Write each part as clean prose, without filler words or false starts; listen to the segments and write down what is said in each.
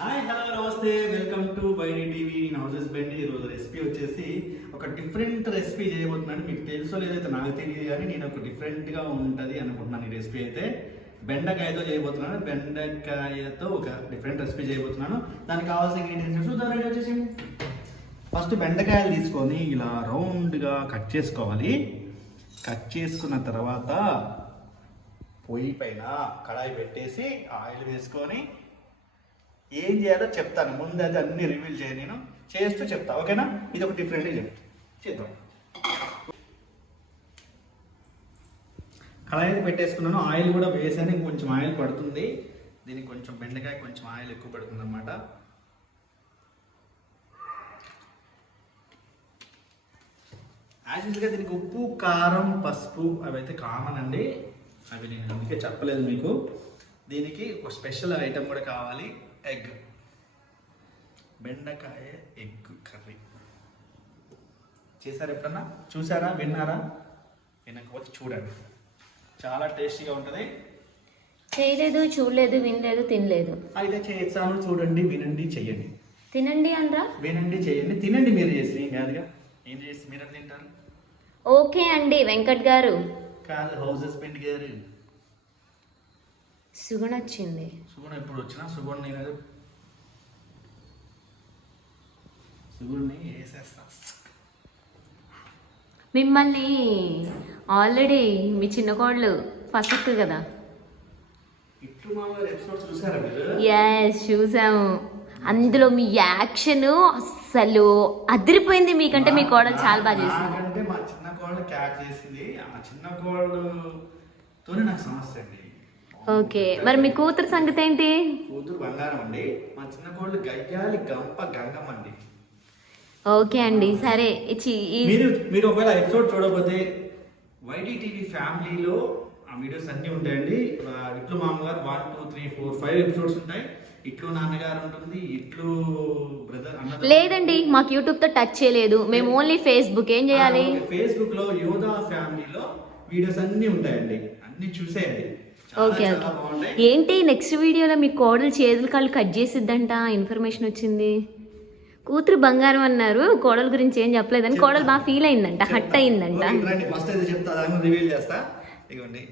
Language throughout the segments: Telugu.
హాయ్ హలో నమస్తే వెల్కమ్ టు వైడి టీవీ. నేను హౌసెస్ బెండి. ఈరోజు రెసిపీ వచ్చేసి ఒక డిఫరెంట్ రెసిపీ చేయబోతున్నాను. మీకు తెలుసో లేదైతే నాకు తెలియదు, కానీ నేను ఒక డిఫరెంట్గా ఉంటుంది అనుకుంటున్నాను. ఈ రెసిపీ అయితే బెండకాయతో చేయబోతున్నాను. బెండకాయతో ఒక డిఫరెంట్ రెసిపీ చేయబోతున్నాను. దానికి కావాల్సిన ఇంగ్రీడియంట్స్ చూద్దాం. రెడీ వచ్చేసి ఫస్ట్ బెండకాయలు తీసుకొని ఇలా రౌండ్గా కట్ చేసుకోవాలి. కట్ చేసుకున్న తర్వాత పొయ్యి పైన కడాయి పెట్టేసి ఆయిల్ వేసుకొని ఏం చేయాలో చెప్తాను. ముందు అయితే అన్ని రివీల్ చేయ, నేను చేస్తూ చెప్తా, ఓకేనా? ఇది ఒక డిఫరెంట్ చేద్దాం. కడాయి పెట్టేసుకున్నాను, ఆయిల్ కూడా వేసాను. కొంచెం ఆయిల్ పడుతుంది దీనికి, కొంచెం బెండకాయ కొంచెం ఆయిల్ ఎక్కువ పడుతుంది అన్నమాట. యాక్చువల్గా దీనికి ఉప్పు, కారం, పసుపు అవి అయితే కామన్ అండి. అవి నేను అందుకే చెప్పలేదు మీకు. దీనికి ఒక స్పెషల్ ఐటెం కూడా కావాలి, ఎగ్. బెండకాయ ఎగ్ కర్రీ చేశారు ఎప్పుడన్నా? చూసారా? విన్నారా? వినకపోతే చూడండి, చాలా టేస్టీగా ఉంటుంది. చేయలేదు, చూడలేదు, వినలేదు, తినలేదు. అయితే చేస్తాను, చూడండి, వినండి, చెయ్యండి. తినండి అనరా? వినండి, చెయ్యండి, తినండి. మీరు చేసి ఏం కాదుగా, ఏం చేసి మీరు తింటారు. ఓకే అండి వెంకట్ గారు. కాదు, హౌసెస్ బెండి గారు. సుగుణ వచ్చింది. సుగుణ ఎప్పుడు వచ్చినా సుగుణ నేను సుగుణ్ణి వేసేస్తా. మిమ్మల్ని ఆల్రెడీ మీ చిన్న కోడలు ఫస్ట్ కదా. ఇట్లు మామూలు ఎపిసోడ్స్ చూసారా మీరు? ఎస్, చూసాము. అందులో మీ యాక్షన్ అస్సలు అదిరిపోయింది. మీకంటే మీ కోడలు చాలా బాగా చేసింది. అంటే మా చిన్న కోడలు క్యాచ్ చేసింది. ఆ చిన్న కోడలుతోనే నాకు సమస్య అండి. ఓకే, మరి మీ కూతురు సంగతి ఏంటి? కూతురు బంగారం అండి. మా చిన్న కోడలు గయ్యాలి గంప గంగం అండి. ఓకే అండి, సరే. మీరు ఒకవేళ ఎపిసోడ్ చూడకపోతే వైడి టీవీ ఫ్యామిలీలో ఆ వీడియోస్ అన్నీ ఉంటాయండి. ఇట్లు మామగారు 1, 2, 3, 4, 5 ఎపిసోడ్స్ ఉంటాయి. ఇట్లు నాన్నగారు ఉంటుంది, ఇట్లు బ్రదర్ అన్న. లేదండి, మాకు యూట్యూబ్ తో టచ్ చేయలేదు. మేము ఓన్లీ ఫేస్బుక్. ఏం చేయాలి? ఫేస్బుక్ లో యోధా ఫ్యామిలీలో వీడియోస్ అన్నీ ఉంటాయండి, అన్ని చూసేయండి. Okay okay. ఏంటి నెక్స్ట్ వీడియోలో మీ కోడలు చేతులు కాళ్ళు కట్ చేసిద్దంట ఇన్ఫర్మేషన్ వచ్చింది. కూతురు బంగారం అన్నారు, కోడలు గురించి ఏం చెప్పలేదని కోడలు బాగా ఫీల్ అయిందంట, హట్ అయిందంట. ఫస్ట్ అయితే చెప్తా, దాన్ని రివీల్ చేస్తా. ఇదిగోండి,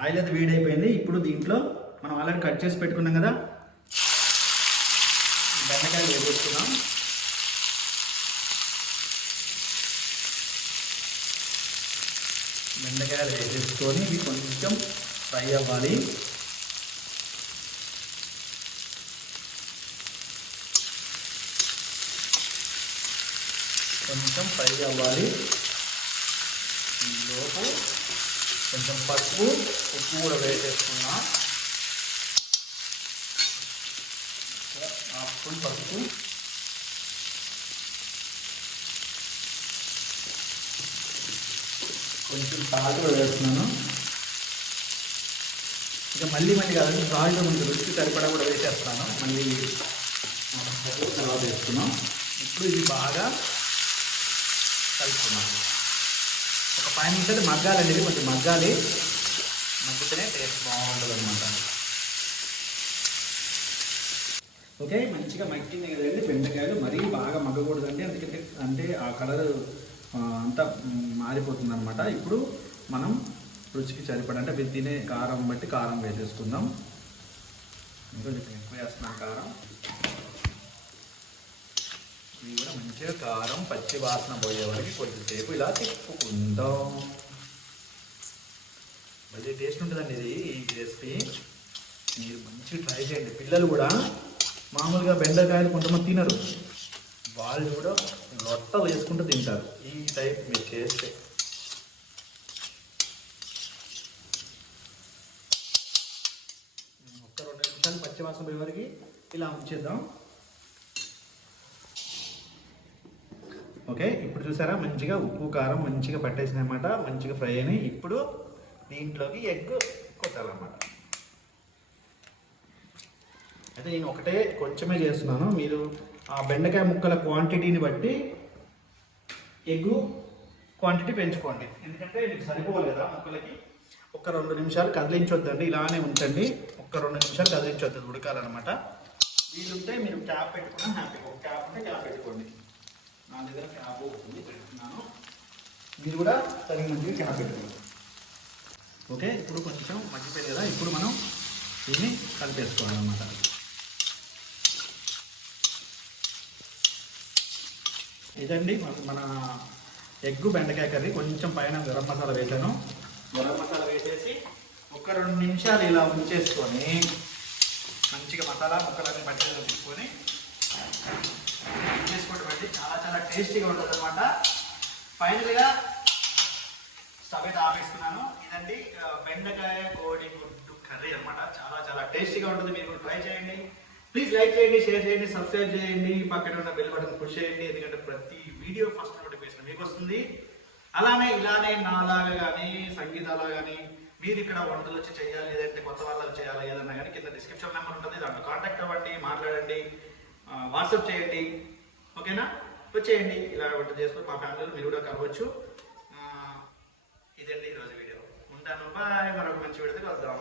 ఆయిల్ అయితే వేడి అయిపోయింది. ఇప్పుడు దీంట్లో మనం ఆల్రెడీ కట్ చేసి పెట్టుకున్నాం కదా బెండకాయలు వేసేసుకున్నాం. బెండకాయలు వేసేసుకొని ఇవి కొంచెం ఫ్రై అవ్వాలి. కొంచెం ఫ్రై అవ్వాలి. ఈలోపు కొంచెం పసుపు, ఉప్పు కూడా వేసేసుకున్నాం. హాఫ్ స్పూన్ పసుపు, కొంచెం సాల్ట్ కూడా వేస్తున్నాను. ఇక మళ్ళీ కాదు, సాల్ట్ కొంచెం రుచికి సరిపడా కూడా వేసేస్తాను. మళ్ళీ తర్వాత వేస్తున్నాం. ఇప్పుడు ఇది బాగా కలుపుకున్నాం. ఒక 5 నిమిషాలు మగ్గాలండి. ఇది కొంచెం మగ్గాలి, మగ్గితేనే టేస్ట్ బాగుంటుంది అనమాట. ఓకే, మంచిగా మగ్గింది కదండి బెండకాయలు. మరీ బాగా మగ్గకూడదండి, అంటే ఆ కలర్ అంతా మారిపోతుంది అనమాట. ఇప్పుడు మనం రుచికి సరిపడా, అంటే మీరు తినే కారం బట్టి కారం వేసేసుకుందాం. ఇంకొంచెం ఎక్కువ వేస్తున్నాం కారం. ఇది కూడా మంచిగా కారం పచ్చి వాసన పోయే వరకు కొద్దిసేపు ఇలా తిప్పుకుందాం. మళ్ళీ టేస్ట్ ఉంటుందండి ఇది, ఈ రెసిపీ మీరు మంచిగా ట్రై చేయండి. పిల్లలు కూడా మామూలుగా బెండకాయలు కొంతమంది తినరు, వాళ్ళు కూడా లొట్ట వేసుకుంటూ తింటారు ఈ టైప్ మీరు చేస్తే. ఒక్క 2 నిమిషాలు పచ్చి వాసన పోయే వరకు ఇలా ఉంచేద్దాం. ఓకే, ఇప్పుడు చూసారా మంచిగా ఉప్పు కారం మంచిగా పట్టేసినాయి అన్నమాట, మంచిగా ఫ్రై అయినాయి. ఇప్పుడు దీంట్లోకి ఎగ్ కొట్టాలన్నమాట. అయితే నేను ఒకటే కొంచెమే చేస్తున్నాను. మీరు ఆ బెండకాయ ముక్కల క్వాంటిటీని బట్టి ఎగ్ క్వాంటిటీ పెంచుకోండి, ఎందుకంటే మీకు సరిపోవాలి కదా ముక్కలకి. ఒక 2 నిమిషాలు కదిలించొద్దండి, ఇలానే ఉంచండి. ఒక 2 నిమిషాలు కదిలించొద్దు, ఉడకాలన్నమాట. వీలుంటే మీరు క్యాప్ పెట్టుకున్నా హ్యాపీ, ఒక క్యాప్ ఉంటే క్యాప్ పెట్టుకోండి. నా దగ్గర క్యాప్ ఉంటుంది పెట్టుకున్నాను, మీరు కూడా తగినంతగా క్యాప్ పెట్టుకోండి. ఓకే, ఇప్పుడు కొంచెం మగ్గిపోయింది కదా, ఇప్పుడు మనం దీన్ని కలిపేసుకోవాలన్నమాట. ఇదండి మన ఎగ్గు బెండకాయ కర్రీ. కొంచెం పైన గరం మసాలా వేసాను. గరం మసాలా వేసేసి ఒక 2 నిమిషాలు ఇలా ఉంచేసుకొని మంచిగా మసాలా ముక్కలన్నీ పట్టేలా తీసుకొని చేసుకోవడం చాలా చాలా టేస్టీగా ఉంటుంది అనమాట. ఫైనల్గా స్టవ్ అయితే ఆపేస్తున్నాను. ఇదండి బెండకాయ కోడి గుడ్డు కర్రీ అనమాట. చాలా చాలా టేస్టీగా ఉంటుంది. మీరు కూడా ట్రై చేయండి. ప్లీజ్ లైక్ చేయండి, షేర్ చేయండి, సబ్స్క్రైబ్ చేయండి, పక్కన ఉన్న బెల్ బటన్ పుష్ చేయండి. ఎందుకంటే ప్రతి వీడియో ఫస్ట్ నోటిఫికేషన్ మీకు వస్తుంది. అలానే ఇలానే నాలాగా కానీ సంగీతాలా కానీ మీరు ఇక్కడ వంటలు వచ్చి చేయాలి, లేదంటే కొత్త వాళ్ళకి చేయాలి ఏదన్నా కానీ కింద డిస్క్రిప్షన్ నెంబర్ ఉంటుంది, దాంట్లో కాంటాక్ట్ అవ్వండి, మాట్లాడండి, వాట్సాప్ చేయండి. ఓకేనా, వచ్చేయండి. ఇలా వంట చేసుకొని మా ఫ్యామిలీలో మీరు కూడా కలవచ్చు. ఇదండి ఈరోజు వీడియో. ఉంటాను, బాయ్. మరొక మంచి వీడియోతో కలుద్దాం.